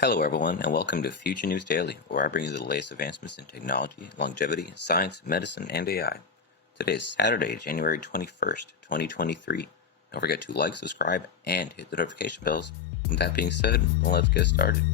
Hello, everyone, and welcome to Future News Daily, where I bring you the latest advancements in technology, longevity, science, medicine, and AI. Today is Saturday, January 21st, 2023. Don't forget to like, subscribe, and hit the notification bells. With that being said, let's get started.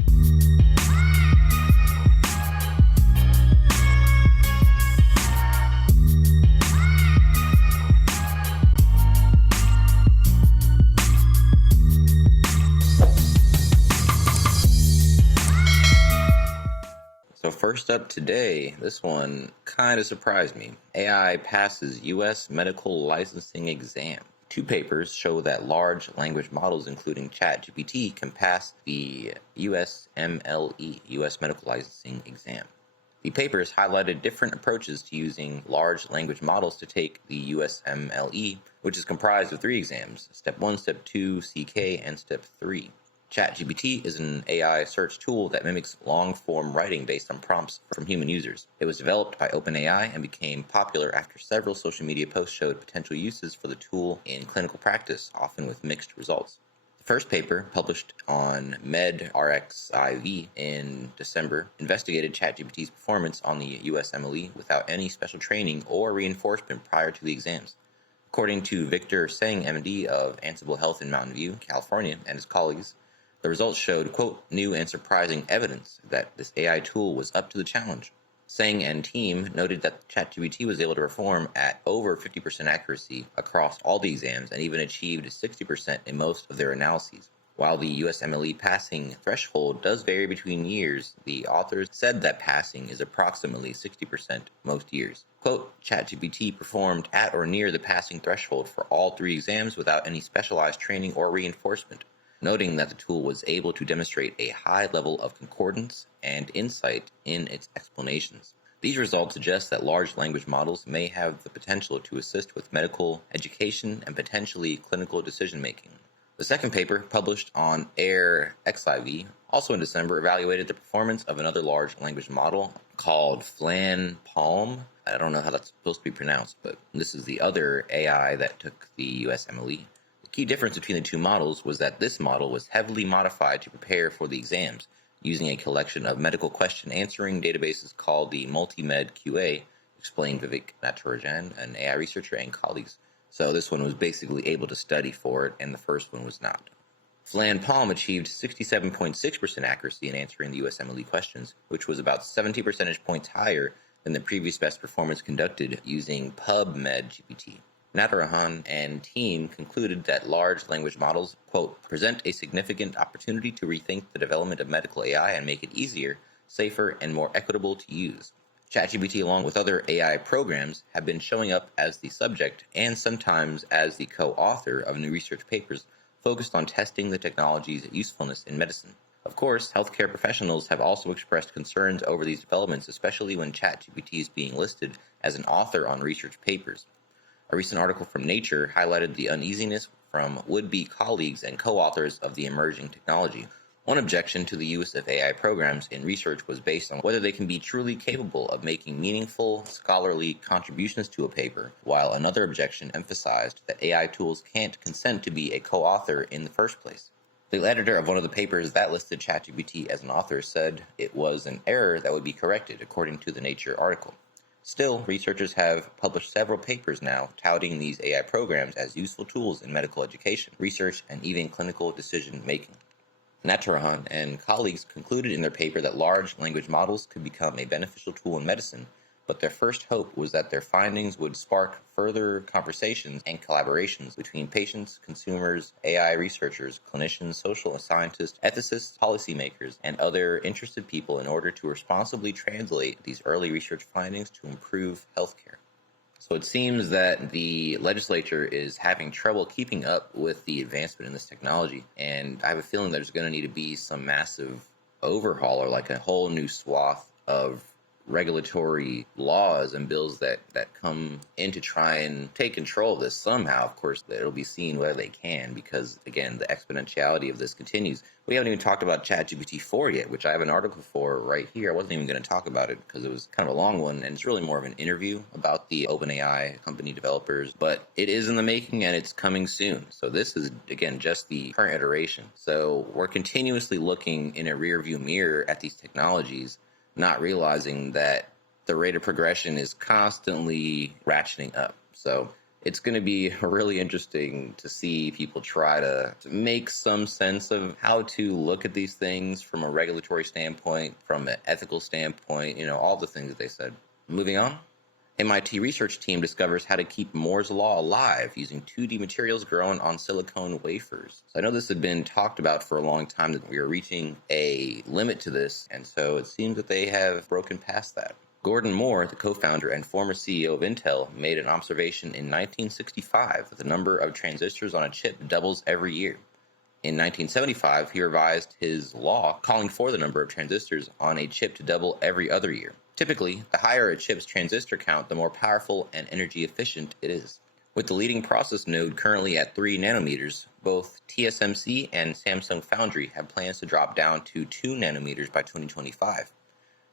So first up today, this one kind of surprised me. AI passes U.S. medical licensing exam. Two papers show that large language models, including chatgpt, can pass the USMLE, U.S. medical licensing exam. The papers highlighted different approaches to using large language models to take the USMLE, which is comprised of three exams: Step 1, Step 2, CK, and Step 3. ChatGPT is an AI search tool that mimics long-form writing based on prompts from human users. It was developed by OpenAI and became popular after several social media posts showed potential uses for the tool in clinical practice, often with mixed results. The first paper, published on medRxiv in December, investigated ChatGPT's performance on the USMLE without any special training or reinforcement prior to the exams. According to Victor Seng, MD of Ansible Health in Mountain View, California, and his colleagues, the results showed, quote, new and surprising evidence that this AI tool was up to the challenge. Seng and team noted that ChatGPT was able to perform at over 50% accuracy across all the exams and even achieved 60% in most of their analyses. While the USMLE passing threshold does vary between years, the authors said that passing is approximately 60% most years. Quote, ChatGPT performed at or near the passing threshold for all three exams without any specialized training or reinforcement, noting that the tool was able to demonstrate a high level of concordance and insight in its explanations. These results suggest that large language models may have the potential to assist with medical education and potentially clinical decision-making. The second paper, published on airXIV, also in December, evaluated the performance of another large language model called FLAN-PALM. I don't know how that's supposed to be pronounced, but this is the other AI that took the USMLE. The key difference between the two models was that this model was heavily modified to prepare for the exams, using a collection of medical question answering databases called the Multimed QA, explained Vivek Natarajan, an AI researcher, and colleagues. So this one was basically able to study for it, and the first one was not. FLAN-PALM achieved 67.6% accuracy in answering the USMLE questions, which was about 70 percentage points higher than the previous best performance conducted using PubMed GPT. Natarajan and team concluded that large language models, quote, present a significant opportunity to rethink the development of medical AI and make it easier, safer, and more equitable to use. ChatGPT, along with other AI programs, have been showing up as the subject and sometimes as the co-author of new research papers focused on testing the technology's usefulness in medicine. Of course, healthcare professionals have also expressed concerns over these developments, especially when ChatGPT is being listed as an author on research papers. A recent article from Nature highlighted the uneasiness from would-be colleagues and co-authors of the emerging technology. One objection to the use of AI programs in research was based on whether they can be truly capable of making meaningful scholarly contributions to a paper, while another objection emphasized that AI tools can't consent to be a co-author in the first place. The editor of one of the papers that listed ChatGPT as an author said it was an error that would be corrected, according to the Nature article. Still, researchers have published several papers now touting these AI programs as useful tools in medical education, research, and even clinical decision-making. Natarajan and colleagues concluded in their paper that large language models could become a beneficial tool in medicine, but their first hope was that their findings would spark further conversations and collaborations between patients, consumers, AI researchers, clinicians, social scientists, ethicists, policymakers, and other interested people in order to responsibly translate these early research findings to improve healthcare. So it seems that the legislature is having trouble keeping up with the advancement in this technology, and I have a feeling there's going to need to be some massive overhaul or like a whole new swath of regulatory laws and bills that come in to try and take control of this somehow. Of course, it'll be seen whether they can, because again, the exponentiality of this continues. We haven't even talked about ChatGPT 4 yet, which I have an article for right here. I wasn't even going to talk about it because it was kind of a long one, and it's really more of an interview about the OpenAI company developers, but it is in the making and it's coming soon. So this is, again, just the current iteration. So we're continuously looking in a rear view mirror at these technologies, not realizing that the rate of progression is constantly ratcheting up. So it's going to be really interesting to see people try to make some sense of how to look at these things from a regulatory standpoint, from an ethical standpoint, all the things that they said. Moving on. MIT research team discovers how to keep Moore's Law alive using 2D materials grown on silicone wafers. So I know this had been talked about for a long time, that we are reaching a limit to this, and so it seems that they have broken past that. Gordon Moore, the co-founder and former CEO of Intel, made an observation in 1965 that the number of transistors on a chip doubles every year. In 1975, he revised his law, calling for the number of transistors on a chip to double every other year. Typically, the higher a chip's transistor count, the more powerful and energy efficient it is. With the leading process node currently at 3 nanometers, both TSMC and Samsung Foundry have plans to drop down to 2 nanometers by 2025.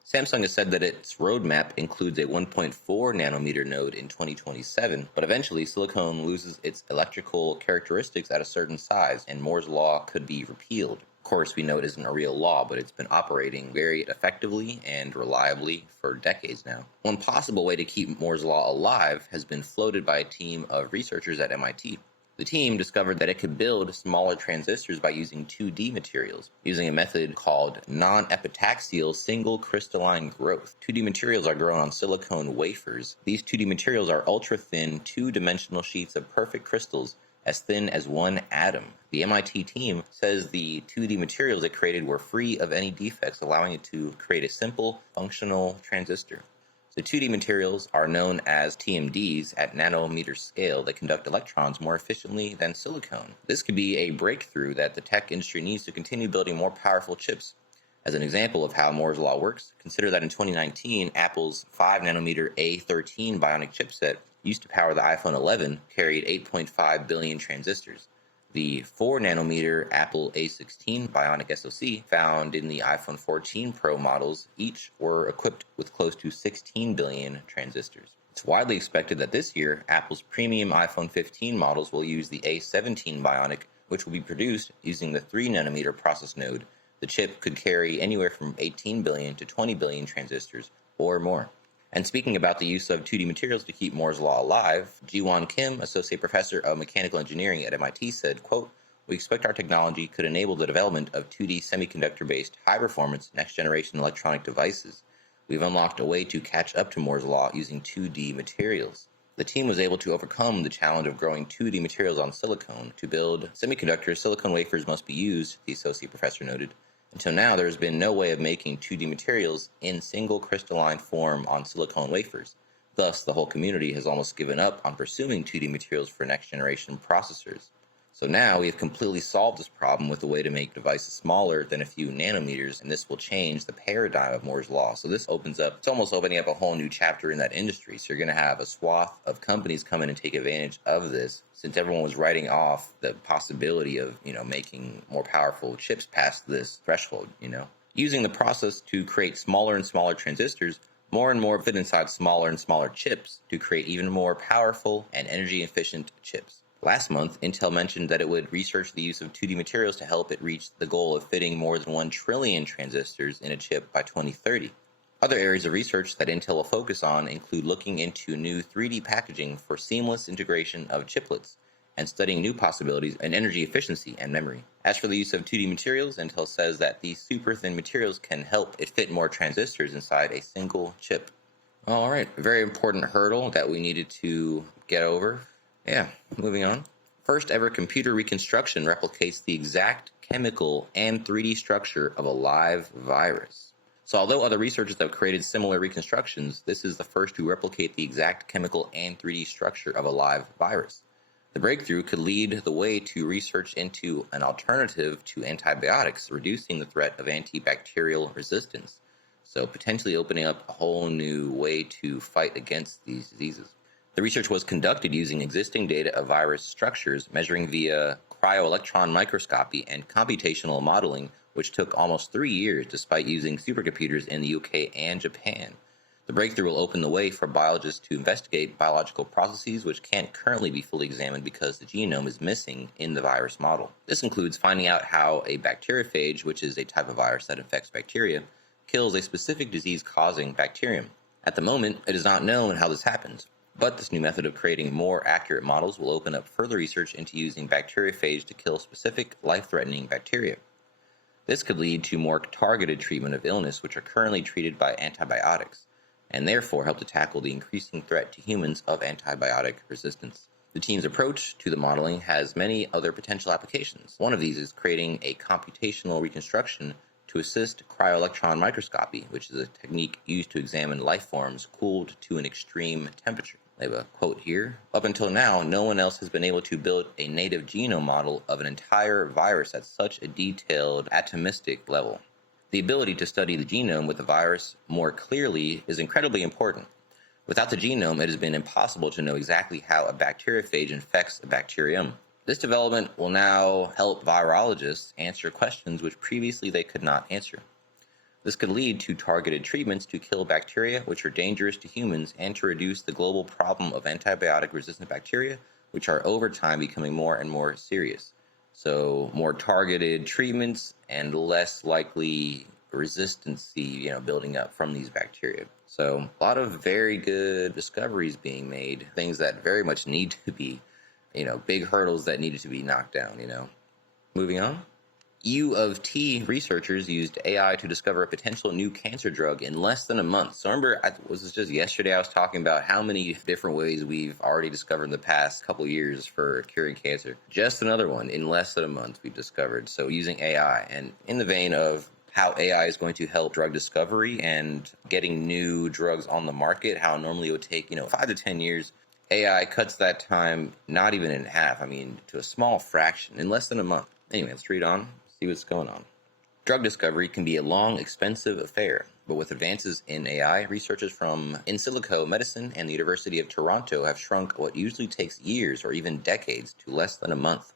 Samsung has said that its roadmap includes a 1.4 nanometer node in 2027, but eventually silicon loses its electrical characteristics at a certain size, and Moore's Law could be repealed. Of course, we know it isn't a real law, but it's been operating very effectively and reliably for decades now. One possible way to keep Moore's Law alive has been floated by a team of researchers at MIT. The team discovered that it could build smaller transistors by using 2D materials, using a method called non-epitaxial single crystalline growth. 2D materials are grown on silicone wafers. These 2D materials are ultra-thin, two-dimensional sheets of perfect crystals as thin as one atom. The MIT team says the 2D materials it created were free of any defects, allowing it to create a simple, functional transistor. The 2D materials are known as TMDs at nanometer scale that conduct electrons more efficiently than silicon. This could be a breakthrough that the tech industry needs to continue building more powerful chips. As an example of how Moore's Law works, consider that in 2019, Apple's 5 nanometer A13 bionic chipset used to power the iPhone 11 carried 8.5 billion transistors. The 4 nanometer Apple A16 Bionic SoC found in the iPhone 14 Pro models each were equipped with close to 16 billion transistors. It's widely expected that this year, Apple's premium iPhone 15 models will use the A17 Bionic, which will be produced using the 3 nanometer process node. The chip could carry anywhere from 18 billion to 20 billion transistors or more. And speaking about the use of 2D materials to keep Moore's Law alive, Ji-Won Kim, Associate Professor of Mechanical Engineering at MIT, said, quote, "We expect our technology could enable the development of 2D semiconductor-based high-performance next-generation electronic devices. We've unlocked a way to catch up to Moore's Law using 2D materials." The team was able to overcome the challenge of growing 2D materials on silicon. To build semiconductors, silicon wafers must be used, the Associate Professor noted. Until now, there has been no way of making 2D materials in single crystalline form on silicon wafers. Thus, the whole community has almost given up on pursuing 2D materials for next-generation processors. So now we have completely solved this problem with a way to make devices smaller than a few nanometers, and this will change the paradigm of Moore's Law. So this it's almost opening up a whole new chapter in that industry. So you're going to have a swath of companies come in and take advantage of this, since everyone was writing off the possibility of, making more powerful chips past this threshold, Using the process to create smaller and smaller transistors, more and more fit inside smaller and smaller chips to create even more powerful and energy-efficient chips. Last month, Intel mentioned that it would research the use of 2D materials to help it reach the goal of fitting more than 1 trillion transistors in a chip by 2030. Other areas of research that Intel will focus on include looking into new 3D packaging for seamless integration of chiplets and studying new possibilities in energy efficiency and memory. As for the use of 2D materials, Intel says that these super thin materials can help it fit more transistors inside a single chip. All right, a very important hurdle that we needed to get over. Yeah, moving on. First ever computer reconstruction replicates the exact chemical and 3D structure of a live virus. So although other researchers have created similar reconstructions, this is the first to replicate the exact chemical and 3D structure of a live virus. The breakthrough could lead the way to research into an alternative to antibiotics, reducing the threat of antibacterial resistance. so potentially opening up a whole new way to fight against these diseases. The research was conducted using existing data of virus structures, measuring via cryo-electron microscopy and computational modeling, which took almost 3 years despite using supercomputers in the UK and Japan. The breakthrough will open the way for biologists to investigate biological processes which can't currently be fully examined because the genome is missing in the virus model. This includes finding out how a bacteriophage, which is a type of virus that infects bacteria, kills a specific disease-causing bacterium. At the moment, it is not known how this happens, but this new method of creating more accurate models will open up further research into using bacteriophage to kill specific life-threatening bacteria. This could lead to more targeted treatment of illness which are currently treated by antibiotics, and therefore help to tackle the increasing threat to humans of antibiotic resistance. The team's approach to the modeling has many other potential applications. One of these is creating a computational reconstruction to assist cryo-electron microscopy, which is a technique used to examine life forms cooled to an extreme temperature. I have a quote here. Up until now, no one else has been able to build a native genome model of an entire virus at such a detailed atomistic level. The ability to study the genome with the virus more clearly is incredibly important. Without the genome, it has been impossible to know exactly how a bacteriophage infects a bacterium. This development will now help virologists answer questions which previously they could not answer. This could lead to targeted treatments to kill bacteria which are dangerous to humans and to reduce the global problem of antibiotic-resistant bacteria, which are over time becoming more and more serious. So more targeted treatments and less likely resistancy, building up from these bacteria. So a lot of very good discoveries being made, things that very much need to be, big hurdles that needed to be knocked down, Moving on. U of T researchers used AI to discover a potential new cancer drug in less than a month. So remember, was this just yesterday I was talking about how many different ways we've already discovered in the past couple years for curing cancer. Just another one in less than a month we've discovered. So using AI, and in the vein of how AI is going to help drug discovery and getting new drugs on the market, how normally it would take, 5 to 10 years. AI cuts that time not even in half, to a small fraction in less than a month. Anyway, let's read on. See what's going on. Drug discovery can be a long, expensive affair, but with advances in AI, researchers from in silico medicine and the University of Toronto have shrunk what usually takes years or even decades to less than a month.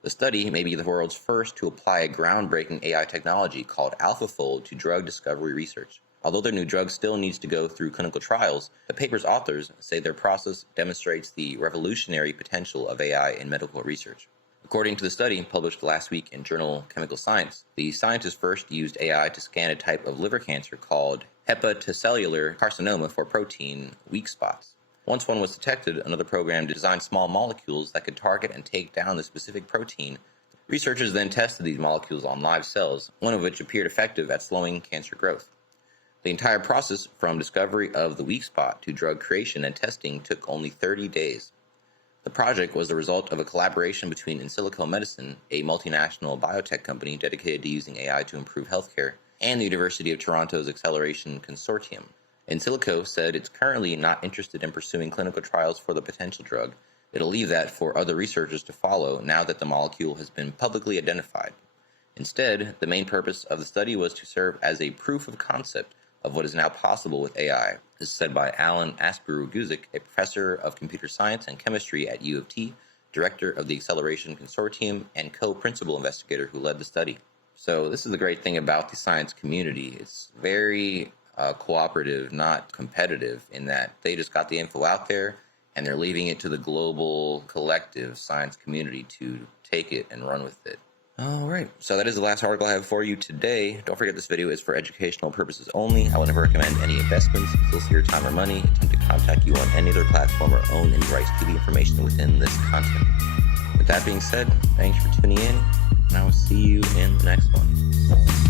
The study may be the world's first to apply a groundbreaking AI technology called AlphaFold to drug discovery research. Although their new drug still needs to go through clinical trials, the paper's authors say their process demonstrates the revolutionary potential of AI in medical research. According to the study published last week in journal Chemical Science, the scientists first used AI to scan a type of liver cancer called hepatocellular carcinoma for protein weak spots. Once one was detected, another program designed small molecules that could target and take down the specific protein. Researchers then tested these molecules on live cells, one of which appeared effective at slowing cancer growth. The entire process from discovery of the weak spot to drug creation and testing took only 30 days. The project was the result of a collaboration between In Silico Medicine, a multinational biotech company dedicated to using AI to improve healthcare, and the University of Toronto's Acceleration Consortium. In Silico said it's currently not interested in pursuing clinical trials for the potential drug. It'll leave that for other researchers to follow now that the molecule has been publicly identified. Instead, the main purpose of the study was to serve as a proof of concept of what is now possible with AI. This is said by Alan Asperu-Guzik, a professor of computer science and chemistry at U of T, director of the Acceleration Consortium, and co-principal investigator who led the study. So this is the great thing about the science community. It's very cooperative, not competitive, in that they just got the info out there and they're leaving it to the global collective science community to take it and run with it. All right, so that is the last article I have for you today. Don't forget this video is for educational purposes only. I would never recommend any investments, solicitor your time or money, attempt to contact you on any other platform, or own any rights to the information within this content. With that being said, thanks for tuning in, and I will see you in the next one.